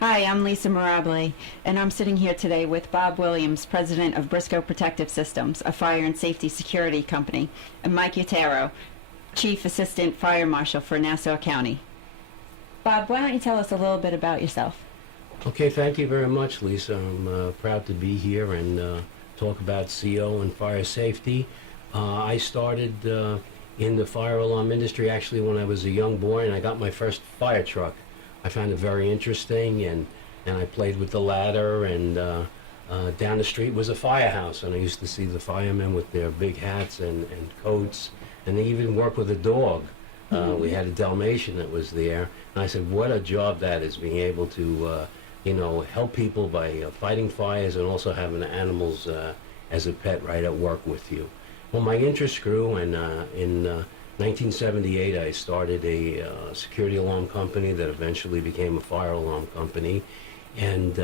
Hi, I'm Lisa Mirabile, and I'm sitting here today with Bob Williams, President of Briscoe Protective Systems, a fire and safety security company, and Mike Uttaro, Chief Assistant Fire Marshal for Nassau County. Bob, why don't you tell us a little bit about yourself? Okay, thank you very much, Lisa. I'm proud to be here and talk about CO and fire safety. I started in the fire alarm industry actually when I was a young boy, and I got my first fire truck. I found it very interesting, and I played with the ladder, and down the street was a firehouse, and I used to see the firemen with their big hats and coats, and they even worked with a dog. We had a Dalmatian that was there, and I said, what a job that is, being able to help people by fighting fires and also having animals as a pet right at work with you. Well, my interest grew, and in 1978 I started a security alarm company that eventually became a fire alarm company, and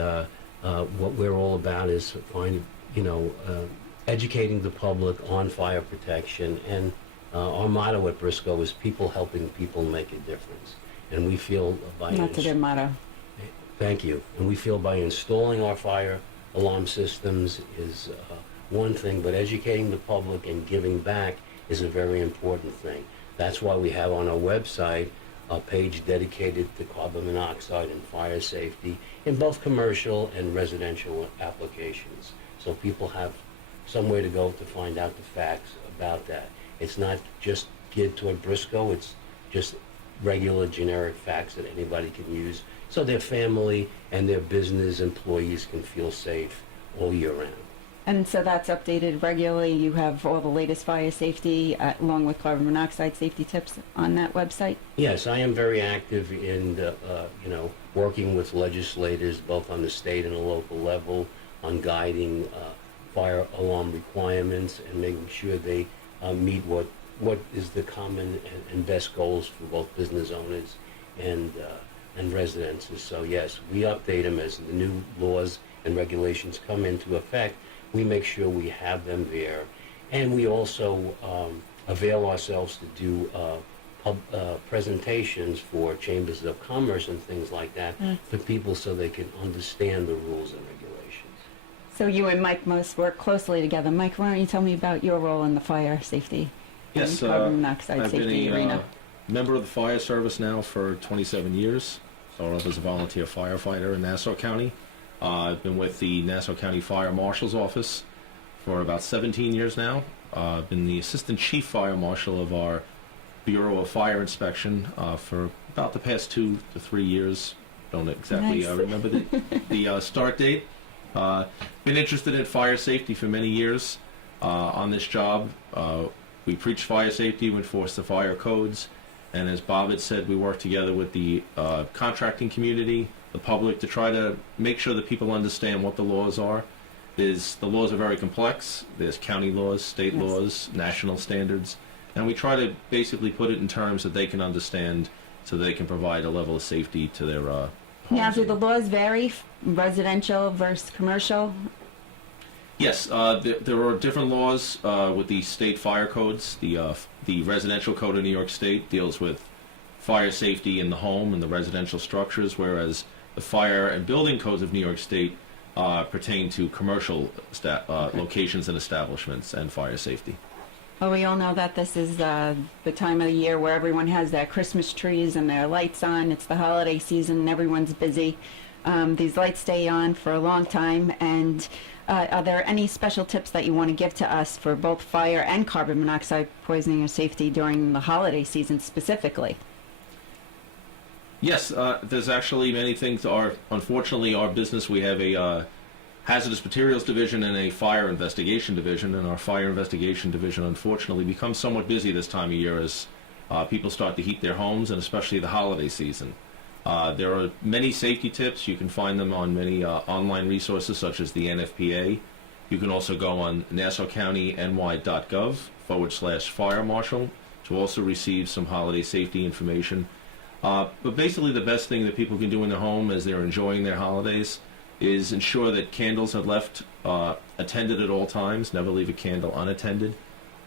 what we're all about is educating the public on fire protection, and our motto at Briscoe is people helping people make a difference. And we feel by That's a good motto. Thank you. And we feel by installing our fire alarm systems is one thing, but educating the public and giving back is a very important thing. That's why we have on our website a page dedicated to carbon monoxide and fire safety in both commercial and residential applications. So people have somewhere to go to find out the facts about that. It's not just geared toward Briscoe, it's just regular generic facts that anybody can use so their family and their business employees can feel safe all year round. And so that's updated regularly. You have all the latest fire safety along with carbon monoxide safety tips on that website? Yes, I am very active in working with legislators both on the state and the local level on guiding fire alarm requirements and making sure they meet what is the common and best goals for both business owners and residents. So yes, we update them as the new laws and regulations come into effect. We make sure we have them there, and we also avail ourselves to do presentations for chambers of commerce and things like that for people so they can understand the rules and regulations. So you and Mike must work closely together. Mike, why don't you tell me about your role in the fire safety and carbon monoxide I've safety been arena? Member of the fire service now for 27 years. Started off as a volunteer firefighter in Nassau County. I've been with the Nassau County Fire Marshal's office for about 17 years now. I've been the Assistant Chief Fire Marshal of our Bureau of Fire Inspection for about the past 2 to 3 years. Don't exactly Nice. remember the start date. Been interested in fire safety for many years. On this job, we preach fire safety, we enforce the fire codes, and as Bob had said, we work together with the contracting community, the public, to try to make sure that people understand what the laws are. The laws are very complex. There's county laws, state laws, national standards, and we try to basically put it in terms that they can understand so they can provide a level of safety to their homes. Now, do the laws vary, residential versus commercial? Yes, there are different laws with the state fire codes. The residential code of New York State deals with fire safety in the home and the residential structures, whereas the fire and building codes of New York State pertain to commercial locations and establishments and fire safety. Well, we all know that this is the time of the year where everyone has their Christmas trees and their lights on. It's the holiday season and everyone's busy. These lights stay on for a long time, and are there any special tips that you want to give to us for both fire and carbon monoxide poisoning or safety during the holiday season specifically? Yes, there's actually many things. Unfortunately, our business, we have a hazardous materials division and a fire investigation division, and our fire investigation division unfortunately becomes somewhat busy this time of year as people start to heat their homes, and especially the holiday season. There are many safety tips. You can find them on many online resources such as the NFPA. You can also go on nassaucountiny.gov/fire marshal to also receive some holiday safety information. But basically the best thing that people can do in their home as they're enjoying their holidays is ensure that candles are left attended at all times. Never leave a candle unattended.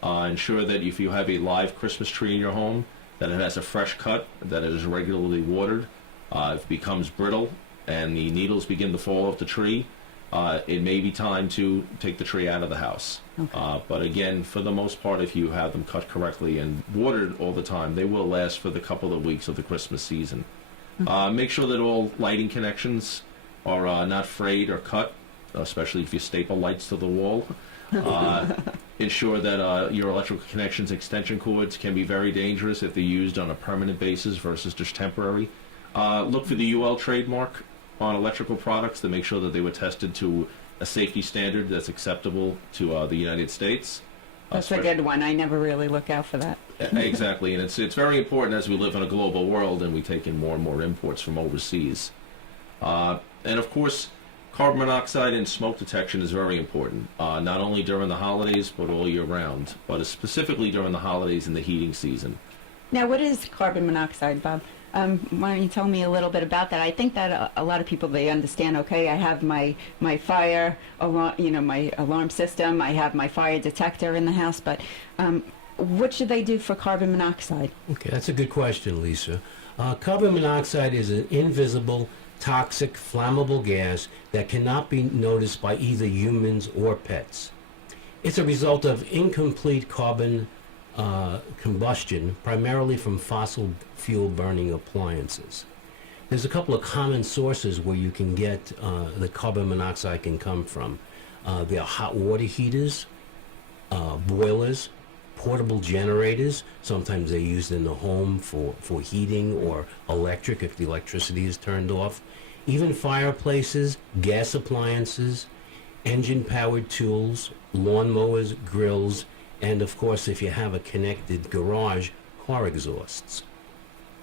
Ensure that if you have a live Christmas tree in your home, that it has a fresh cut, that it is regularly watered. If it becomes brittle, and the needles begin to fall off the tree, it may be time to take the tree out of the house. Okay. But again, for the most part, if you have them cut correctly and watered all the time, they will last for the couple of weeks of the Christmas season. Make sure that all lighting connections are not frayed or cut, especially if you staple lights to the wall. Ensure that your electrical connections extension cords can be very dangerous if they're used on a permanent basis versus just temporary. Look for the UL trademark on electrical products to make sure that they were tested to a safety standard that's acceptable to the United States. That's a good one. I never really look out for that. Exactly, and it's very important as we live in a global world and we take in more and more imports from overseas. And of course, carbon monoxide and smoke detection is very important, not only during the holidays but all year round, but specifically during the holidays and the heating season. Now, what is carbon monoxide, Bob? Why don't you tell me a little bit about that? I think that a lot of people, they understand, okay, I have my fire alarm, my alarm system, I have my fire detector in the house, but what should they do for carbon monoxide? Okay, that's a good question, Lisa. Carbon monoxide is an invisible, toxic, flammable gas that cannot be noticed by either humans or pets. It's a result of incomplete carbon combustion, primarily from fossil fuel burning appliances. There's a couple of common sources where you can get the carbon monoxide can come from. There are hot water heaters, boilers, portable generators. Sometimes they're used in the home for heating or electric if the electricity is turned off. Even fireplaces, gas appliances, engine-powered tools, lawnmowers, grills, and of course, if you have a connected garage, car exhausts.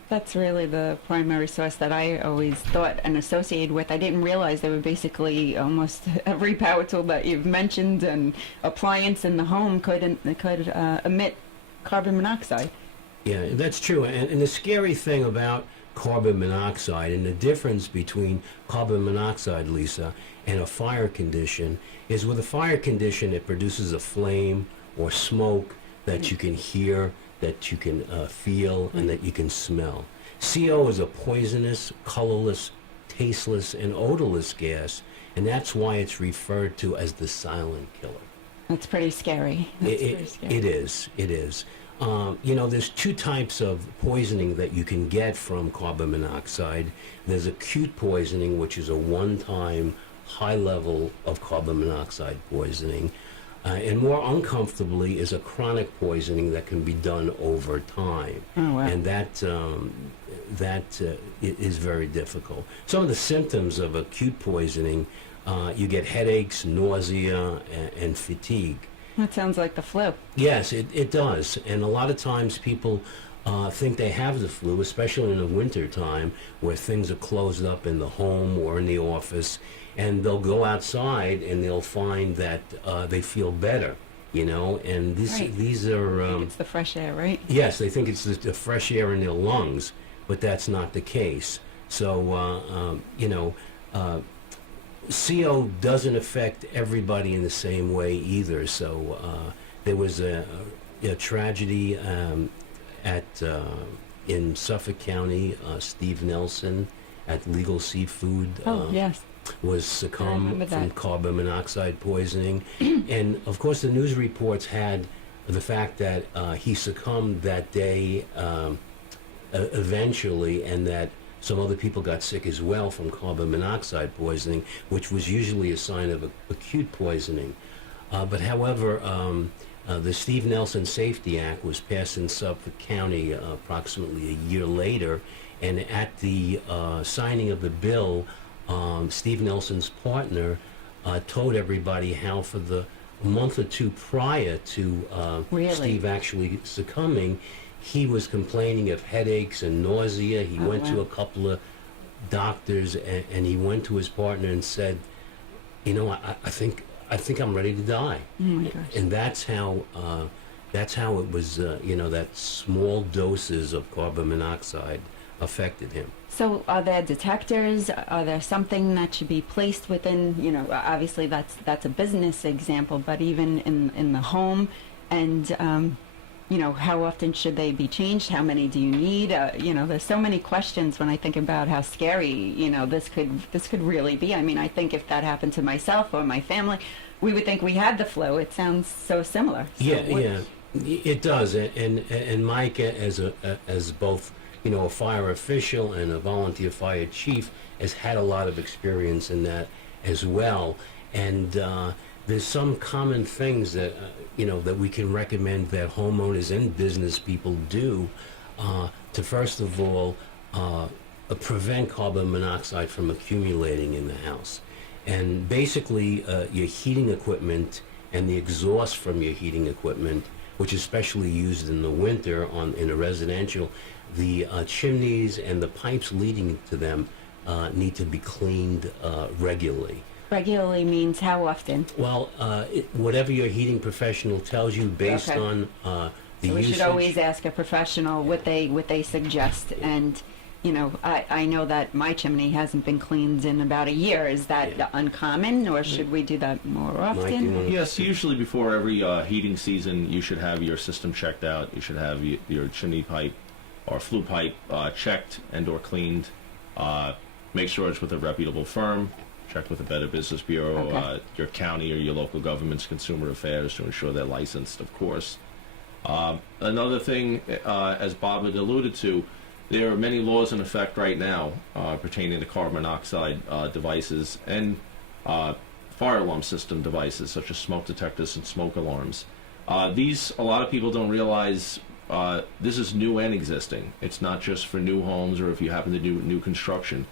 That's really the primary source that I always thought and associated with. I didn't realize they were basically almost every power tool that you've mentioned and appliance in the home could emit carbon monoxide. Yeah, that's true. And the scary thing about carbon monoxide and the difference between carbon monoxide, Lisa, and a fire condition is with a fire condition, it produces a flame or smoke that you can hear, that you can feel, and that you can smell. CO is a poisonous, colorless, tasteless, and odorless gas, and that's why it's referred to as the silent killer. That's pretty scary. Pretty scary. It is. There's two types of poisoning that you can get from carbon monoxide. There's acute poisoning, which is a one-time high level of carbon monoxide poisoning. And more uncomfortably is a chronic poisoning that can be done over time. Oh, wow. And that is very difficult. Some of the symptoms of acute poisoning, you get headaches, nausea, and fatigue. That sounds like the flu. Yes, it does. And a lot of times people think they have the flu, especially in the winter time where things are closed up in the home or in the office, and they'll go outside and they'll find that they feel better, and these are... I think it's the fresh air, right? Yes, they think it's the fresh air in their lungs, but that's not the case. So, CO doesn't affect everybody in the same way either. So there was a tragedy in Suffolk County. Steve Nelson at Legal Seafood Yes. was succumbed from carbon monoxide poisoning. And of course the news reports had the fact that he succumbed that day eventually, and that some other people got sick as well from carbon monoxide poisoning, which was usually a sign of acute poisoning. But however, the Steve Nelson Safety Act was passed in Suffolk County approximately a year later, and at the signing of the bill, Steve Nelson's partner told everybody how for the month or two prior to Steve actually succumbing, he was complaining of headaches and nausea. He went to a couple of doctors, and he went to his partner and said, I think I'm ready to die. Oh my gosh. And that's how it was, that small doses of carbon monoxide affected him. So are there detectors? Are there something that should be placed within, obviously that's a business example, but even in the home, and how often should they be changed? How many do you need? There's so many questions when I think about how scary, this could really be. I mean, I think if that happened to myself or my family, we would think we had the flu. It sounds so similar. So Yeah, it does. And Mike, as both a fire official and a volunteer fire chief, has had a lot of experience in that as well. And there's some common things that that we can recommend that homeowners and business people do to first of all prevent carbon monoxide from accumulating in the house. And basically, your heating equipment and the exhaust from your heating equipment, which is especially used in the winter in a residential, the chimneys and the pipes leading to them need to be cleaned regularly. Regularly means how often? Well, whatever your heating professional tells you based Okay. on the So we usage. should always ask a professional what they suggest. And I know that my chimney hasn't been cleaned in about a year. Is that Yeah. uncommon, or should we do that more Mike, you often? wanna- Yes, usually before every heating season, you should have your system checked out. You should have your chimney pipe or flue pipe checked and or cleaned. Make sure it's with a reputable firm. Check with the Better Business Bureau, Okay. your county or your local government's consumer affairs to ensure they're licensed, of course. Another thing, as Bob had alluded to, there are many laws in effect right now pertaining to carbon monoxide devices and fire alarm system devices such as smoke detectors and smoke alarms. These, a lot of people don't realize this is new and existing. It's not just for new homes or if you happen to do new construction.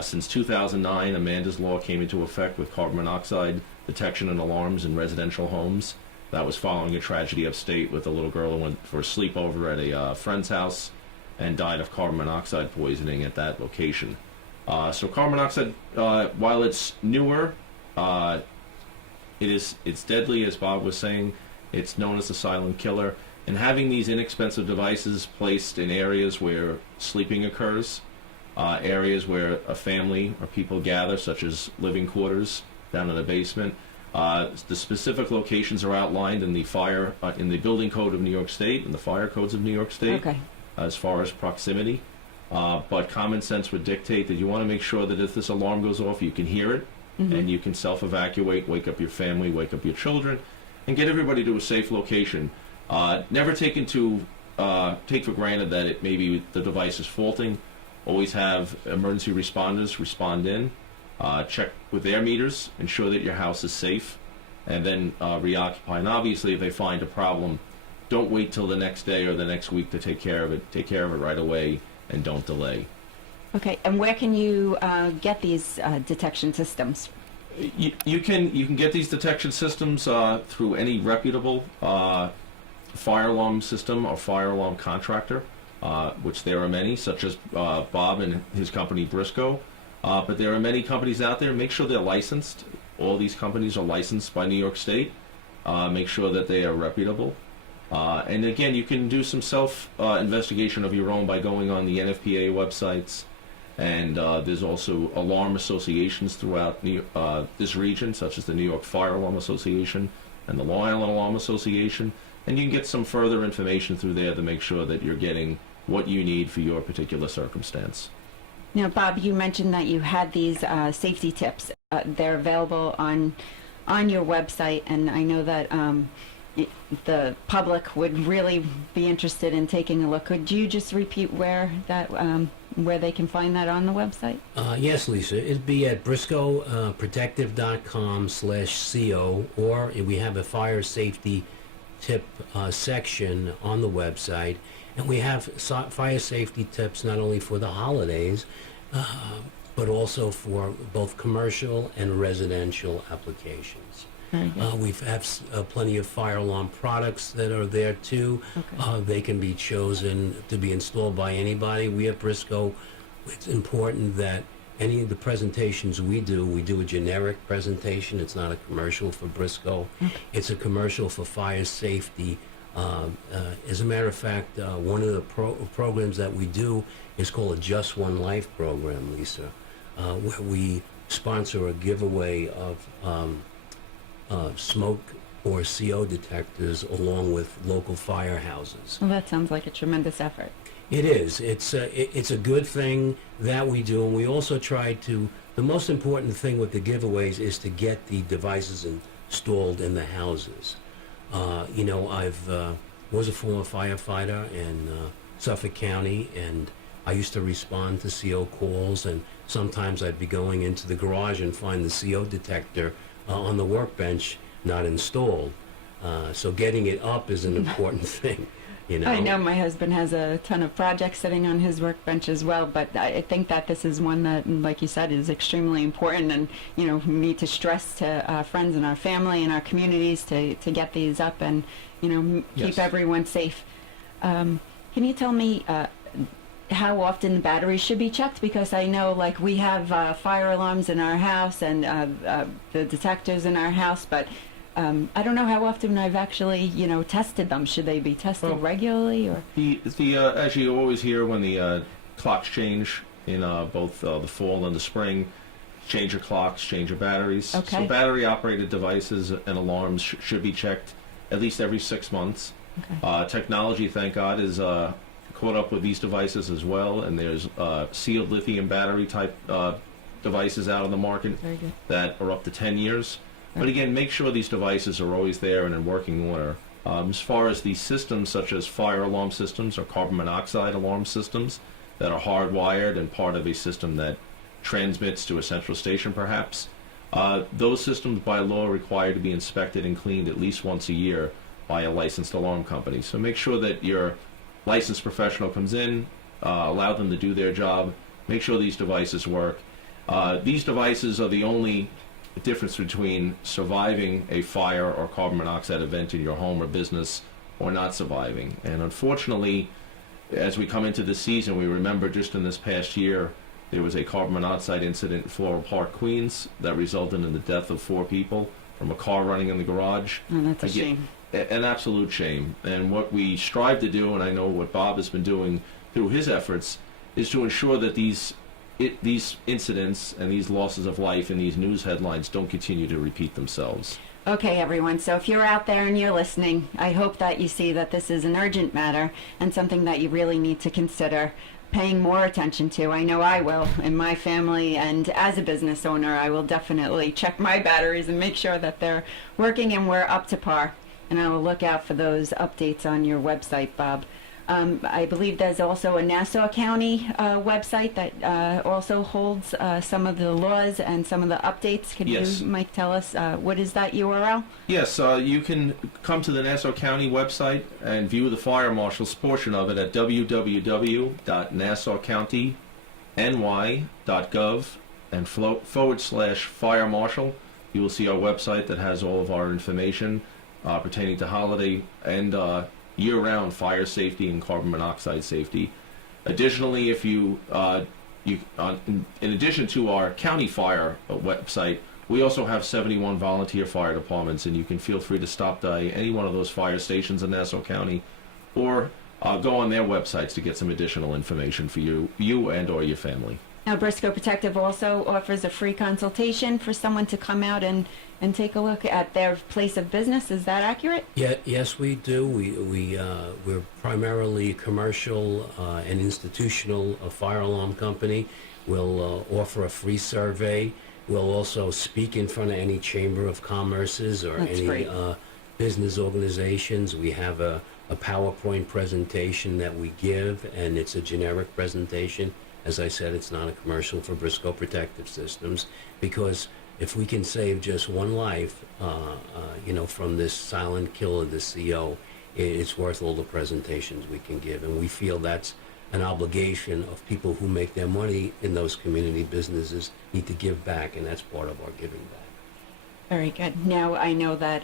Since 2009, Amanda's Law came into effect with carbon monoxide detection and alarms in residential homes. That was following a tragedy upstate with a little girl who went for a sleepover at a friend's house and died of carbon monoxide poisoning at that location. So carbon monoxide, while it's newer, it's deadly, as Bob was saying. It's known as the silent killer. And having these inexpensive devices placed in areas where sleeping occurs, areas where a family or people gather, such as living quarters down in the basement. The specific locations are outlined in the building code of New York State and the fire codes of New York State Okay. as far as proximity. But common sense would dictate that you want to make sure that if this alarm goes off, you can hear it and you can self-evacuate, wake up your family, wake up your children, and get everybody to a safe location. Never take for granted that it maybe the device is faulting. Always have emergency responders respond in, check with their meters, ensure that your house is safe, and then reoccupy. And obviously, if they find a problem, don't wait till the next day or the next week to take care of it. Take care of it right away, and don't delay. Okay. And where can you get these detection systems? You can get these detection systems through any reputable fire alarm system or fire alarm contractor, which there are many, such as Bob and his company Briscoe. But there are many companies out there. Make sure they're licensed. All these companies are licensed by New York State. Make sure that they are reputable. And again, you can do some self-investigation of your own by going on the NFPA websites. And there's also alarm associations throughout this region, such as the New York Fire Alarm Association and the Long Island Alarm Association. And you can get some further information through there to make sure that you're getting what you need for your particular circumstance. Now, Bob, you mentioned that you had these safety tips. They're available on your website, and I know that the public would really be interested in taking a look. Could you just repeat where they can find that on the website? Yes, Lisa. It'd be at briscoeprotective.com/co, or we have a fire safety tip section on the website, and we have fire safety tips not only for the holidays, but also for both commercial and residential applications. Very good. We have plenty of fire alarm products that are there too. Okay. They can be chosen to be installed by anybody. We at Briscoe, it's important that any of the presentations we do a generic presentation. It's not a commercial for Briscoe. Okay. It's a commercial for fire safety. As a matter of fact, one of the programs that we do is called a Just One Life program, Lisa, where we sponsor a giveaway of smoke or CO detectors along with local firehouses. Well, that sounds like a tremendous effort. It is. It's a good thing that we do, and we also try to. The most important thing with the giveaways is to get the devices installed in the houses. I've was a former firefighter in Suffolk County, and I used to respond to CO calls, and sometimes I'd be going into the garage and find the CO detector on the workbench not installed. So getting it up is an important thing. I know my husband has a ton of projects sitting on his workbench as well, but I think that this is one that, like you said, is extremely important, and we need to stress to our friends and our family and our communities to get these up and keep Yes. everyone safe. Can you tell me how often the batteries should be checked? Because I know, like, we have fire alarms in our house and the detectors in our house, but I don't know how often I've actually, tested them. Should they be tested regularly, or? As you always hear when the clocks change in both the fall and the spring, change your clocks, change your batteries. Okay. So battery-operated devices and alarms should be checked at least every 6 months. Okay. Technology, thank God, is caught up with these devices as well, and there's sealed lithium battery type devices out on the market Very good. that are up to 10 years. But again, make sure these devices are always there and in working order. As far as these systems, such as fire alarm systems or carbon monoxide alarm systems that are hardwired and part of a system that transmits to a central station perhaps, those systems by law are required to be inspected and cleaned at least once a year by a licensed alarm company. So make sure that your licensed professional comes in, allow them to do their job, make sure these devices work. These devices are the only difference between surviving a fire or carbon monoxide event in your home or business or not surviving. And unfortunately, as we come into the season, we remember just in this past year, there was a carbon monoxide incident in Floral Park, Queens, that resulted in the death of 4 people from a car running in the garage. Oh, that's a Again, shame. an absolute shame. And what we strive to do, and I know what Bob has been doing through his efforts, is to ensure that these incidents and these losses of life and these news headlines don't continue to repeat themselves. Okay, everyone, so if you're out there and you're listening, I hope that you see that this is an urgent matter and something that you really need to consider paying more attention to. I know I will in my family, and as a business owner, I will definitely check my batteries and make sure that they're working and we're up to par. And I will look out for those updates on your website, Bob. I believe there's also a Nassau County website that also holds some of the laws and some of the updates. Could Yes. you, Mike, tell us what is that URL? Yes, you can come to the Nassau County website and view the fire marshal's portion of it at www.nassaucountiny.gov and /fire marshal. You will see our website that has all of our information pertaining to holiday and year-round fire safety and carbon monoxide safety. Additionally, if in addition to our county fire website, we also have 71 volunteer fire departments, and you can feel free to stop by any one of those fire stations in Nassau County, or go on their websites to get some additional information for you and or your family. Now, Briscoe Protective also offers a free consultation for someone to come out and take a look at their place of business. Is that accurate? Yeah, yes, we do. We're primarily commercial and institutional fire alarm company. We'll offer a free survey. We'll also speak in front of any chamber of commerces or That's any great. business organizations. We have a PowerPoint presentation that we give, and it's a generic presentation. As I said, it's not a commercial for Briscoe Protective Systems, because if we can save just one life, from this silent killer, this CO, it's worth all the presentations we can give. And we feel that's an obligation of people who make their money in those community businesses need to give back, and that's part of our giving back. Very good. Now, I know that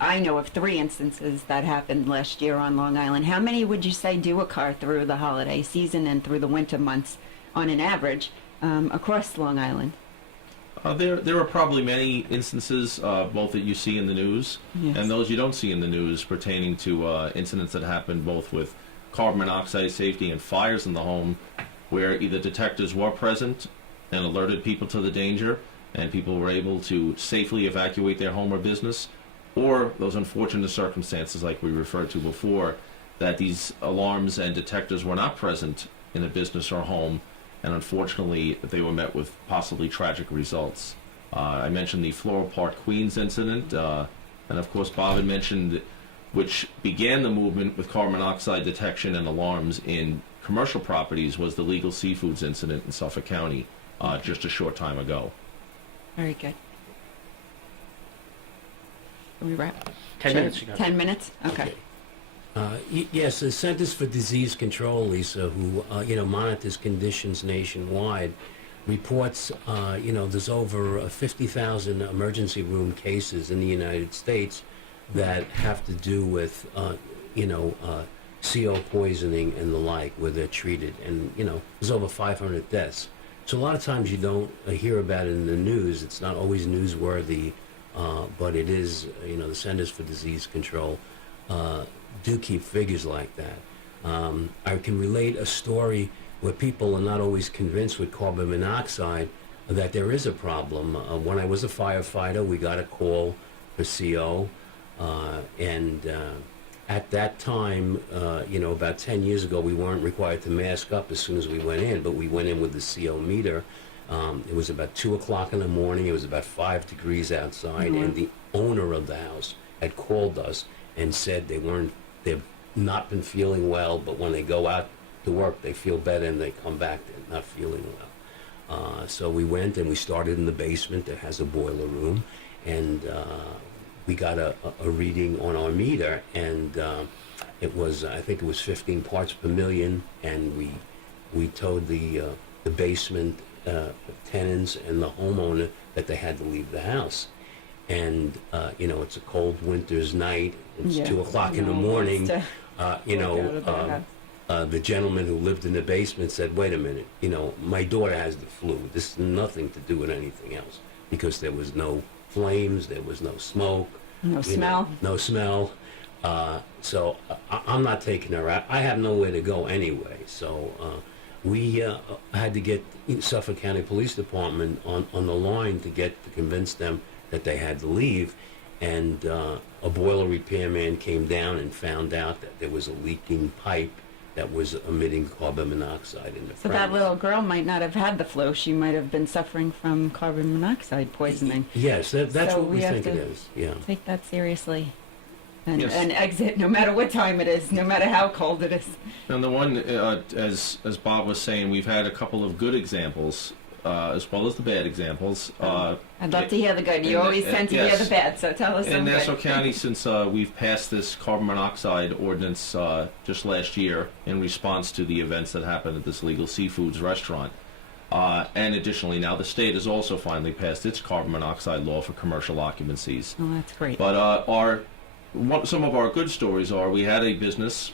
I know of 3 instances that happened last year on Long Island. How many would you say do occur through the holiday season and through the winter months on an average across Long Island? There are probably many instances, both that you see in the news Yes. and those you don't see in the news, pertaining to incidents that happen both with carbon monoxide safety and fires in the home, where either detectives were present and alerted people to the danger, and people were able to safely evacuate their home or business, or those unfortunate circumstances like we referred to before, that these alarms and detectors were not present in a business or home, and unfortunately they were met with possibly tragic results. I mentioned the Floral Park, Queens incident, and of course Bob had mentioned, which began the movement with carbon monoxide detection and alarms in commercial properties, was the Legal Seafoods incident in Suffolk County just a short time ago. Very good. Are we wrap? 10 minutes, you got it. 10 minutes? Okay. Yes, the Centers for Disease Control, Lisa, who monitors conditions nationwide, reports there's over 50,000 emergency room cases in the United States that have to do with CO poisoning and the like, where they're treated, and there's over 500 deaths. So a lot of times you don't hear about it in the news. It's not always newsworthy, but it is. The Centers for Disease Control do keep figures like that. I can relate a story where people are not always convinced with carbon monoxide that there is a problem. When I was a firefighter, we got a call for CO, and at that time, about 10 years ago, we weren't required to mask up as soon as we went in, but we went in with the CO meter. It was about 2 o'clock in the morning. It was about 5 degrees outside, and the owner of the house had called us and said they've not been feeling well, but when they go out to work, they feel better, and they come back, they're not feeling well. So we went and we started in the basement that has a boiler room, and we got a reading on our meter, and it was, I think it was 15 parts per million, and we told the basement tenants and the homeowner that they had to leave the house. And it's a cold winter's night. It's 2 o'clock in the morning. The gentleman who lived in the basement said, "Wait a minute, my daughter has the flu. This is nothing to do with anything else," because there was no flames, there was no smoke, No smell. no smell. So I'm not taking her out. I have nowhere to go anyway. So we had to get Suffolk County Police Department on the line to convince them that they had to leave, and a boiler repairman came down and found out that there was a leaking pipe that was emitting carbon monoxide in the So that premise. little girl might not have had the flu. She might have been suffering from carbon monoxide poisoning. Yes, that's So what we we have think it to- is. Yeah. Take that seriously. And, Yes. and exit no matter what time it is, no matter how cold it is. And the one, as Bob was saying, we've had a couple of good examples, as well as the bad examples. I'd love to hear the good. You and- always tend to yes. hear the bad, so tell us In some Nassau good. County, since we've passed this carbon monoxide ordinance just last year in response to the events that happened at this Legal Seafoods restaurant, and additionally now the state has also finally passed its carbon monoxide law for commercial occupancies. Oh, that's great. But some of our good stories are, we had a business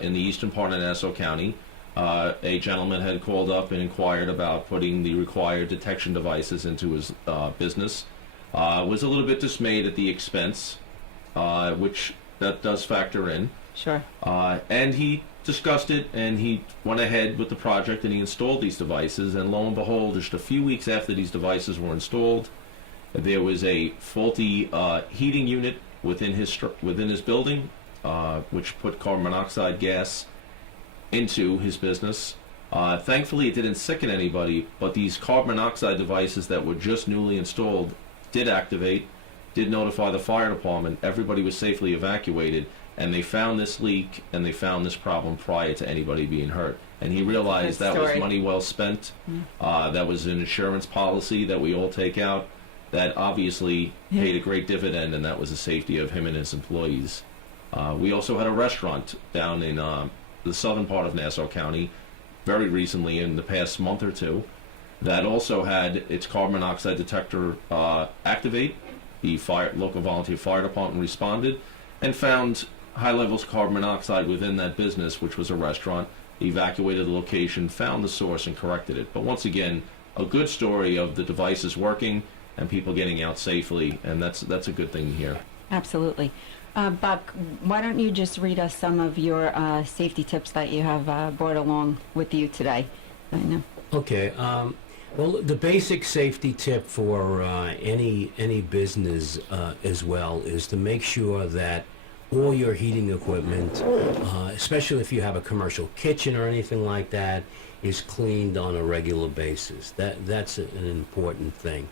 in the eastern part of Nassau County. A gentleman had called up and inquired about putting the required detection devices into his business. Was a little bit dismayed at the expense, which that does factor in. Sure. And he discussed it, and he went ahead with the project, and he installed these devices. And lo and behold, just a few weeks after these devices were installed, there was a faulty heating unit within his building, which put carbon monoxide gas into his business. Thankfully, it didn't sicken anybody, but these carbon monoxide devices that were just newly installed did activate, did notify the fire department. Everybody was safely evacuated, and they found this leak and they found this problem prior to anybody being hurt. And he realized Good that was story. money well spent. That was an insurance policy that we all take out that obviously paid a great dividend, and that was the safety of him and his employees. We also had a restaurant down in the southern part of Nassau County very recently, in the past month or two, that also had its carbon monoxide detector activate. The local volunteer fire department responded and found high levels of carbon monoxide within that business, which was a restaurant, evacuated the location, found the source, and corrected it. But once again, a good story of the devices working and people getting out safely, and that's a good thing to hear. Absolutely. Bob, why don't you just read us some of your safety tips that you have brought along with you today? I know. Okay. Well, the basic safety tip for any business as well is to make sure that all your heating equipment, especially if you have a commercial kitchen or anything like that, is cleaned on a regular basis. That's an important thing.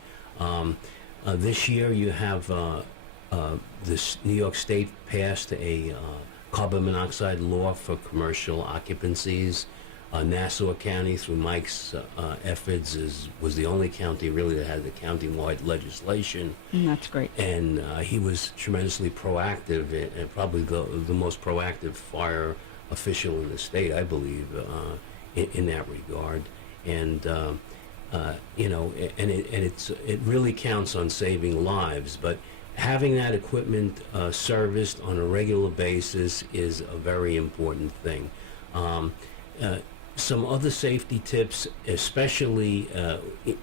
This year you have this New York State passed a carbon monoxide law for commercial occupancies. Nassau County, through Mike's efforts, was the only county really that had the county-wide legislation. That's great. And he was tremendously proactive, and probably the most proactive fire official in the state, I believe, in that regard. And you know, and it really counts on saving lives. But having that equipment serviced on a regular basis is a very important thing. Some other safety tips, especially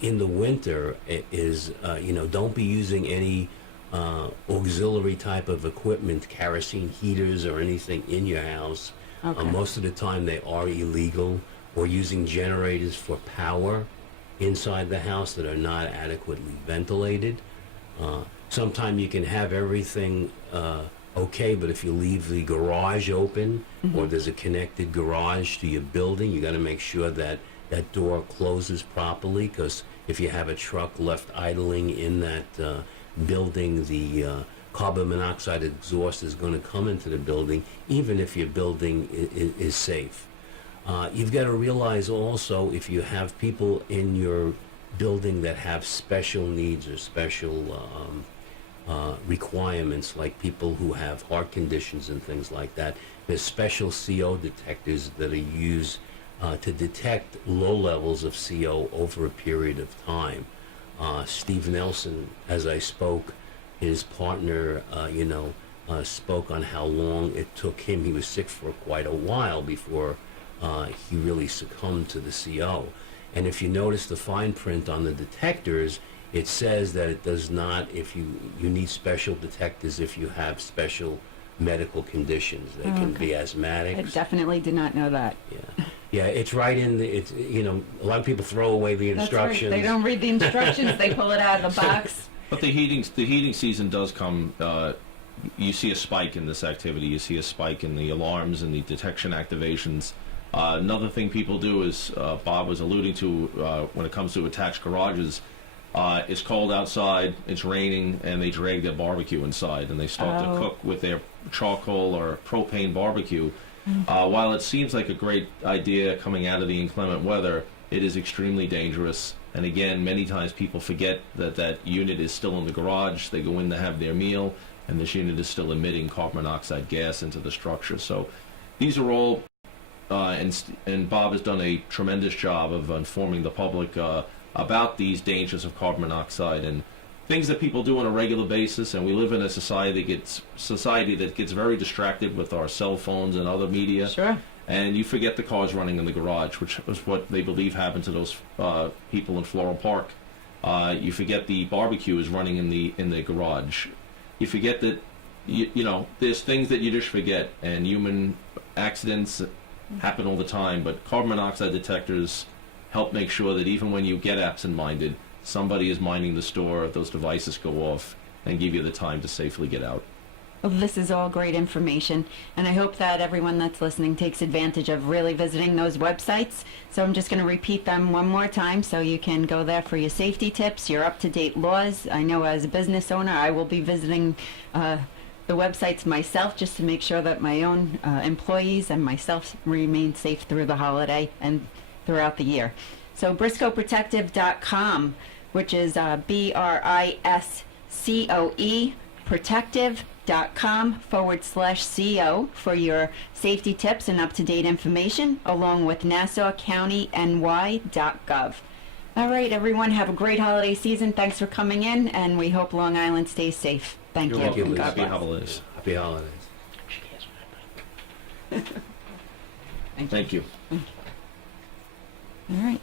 in the winter, is you know, don't be using any auxiliary type of equipment, kerosene heaters or anything in your house. Okay. Most of the time they are illegal, or using generators for power inside the house that are not adequately ventilated. Sometimes you can have everything okay, but if you leave the garage open, or there's a connected garage to your building, you got to make sure that that door closes properly, because if you have a truck left idling in that building, the carbon monoxide exhaust is going to come into the building, even if your building is safe. You've got to realize also, if you have people in your building that have special needs or special requirements, like people who have heart conditions and things like that, there's special CO detectors that are used to detect low levels of CO over a period of time. Steve Nelson, as I spoke, his partner, you know, spoke on how long it took him. He was sick for quite a while before he really succumbed to the CO. And if you notice the fine print on the detectors, it says that it does not, if you need special detectors if you have special medical conditions. They can be asthmatics. I definitely did not know that. Yeah. Yeah, it's right in the, it's, you know, a lot of people throw away the instructions. That's right. They don't read the instructions. They pull it out of the box. But the heating season does come. You see a spike in this activity. You see a spike in the alarms and the detection activations. Another thing people do is, Bob was alluding to, when it comes to attached garages, it's cold outside, it's raining, and they drag their barbecue inside, and they start to cook with their charcoal or propane barbecue. While it seems like a great idea coming out of the inclement weather, it is extremely dangerous. And again, many times people forget that that unit is still in the garage. They go in to have their meal, and this unit is still emitting carbon monoxide gas into the structure. So these are all, and Bob has done a tremendous job of informing the public about these dangers of carbon monoxide and things that people do on a regular basis. And we live in a society that gets very distracted with our cell phones and other media. Sure. And you forget the cars running in the garage, which was what they believe happened to those people in Floral Park. You forget the barbecue is running in the garage. You forget that you know, there's things that you just forget, and human accidents happen all the time. But carbon monoxide detectors help make sure that even when you get absent-minded, somebody is minding the store, those devices go off, and give you the time to safely get out. Well, this is all great information, and I hope that everyone that's listening takes advantage of really visiting those websites. So I'm just going to repeat them one more time so you can go there for your safety tips, your up-to-date laws. I know as a business owner, I will be visiting the websites myself just to make sure that my own employees and myself remain safe through the holiday and throughout the year. So briscoeprotective.com, which is BRISCOE protective.com/CO for your safety tips and up-to-date information, along with NassauCountyNY.gov. All right, everyone, have a great holiday season. Thanks for coming in, and we hope Long Island stays safe. Thank you. Thank you, and Liz. God Happy bless. holidays. Happy holidays. Thank you. All right.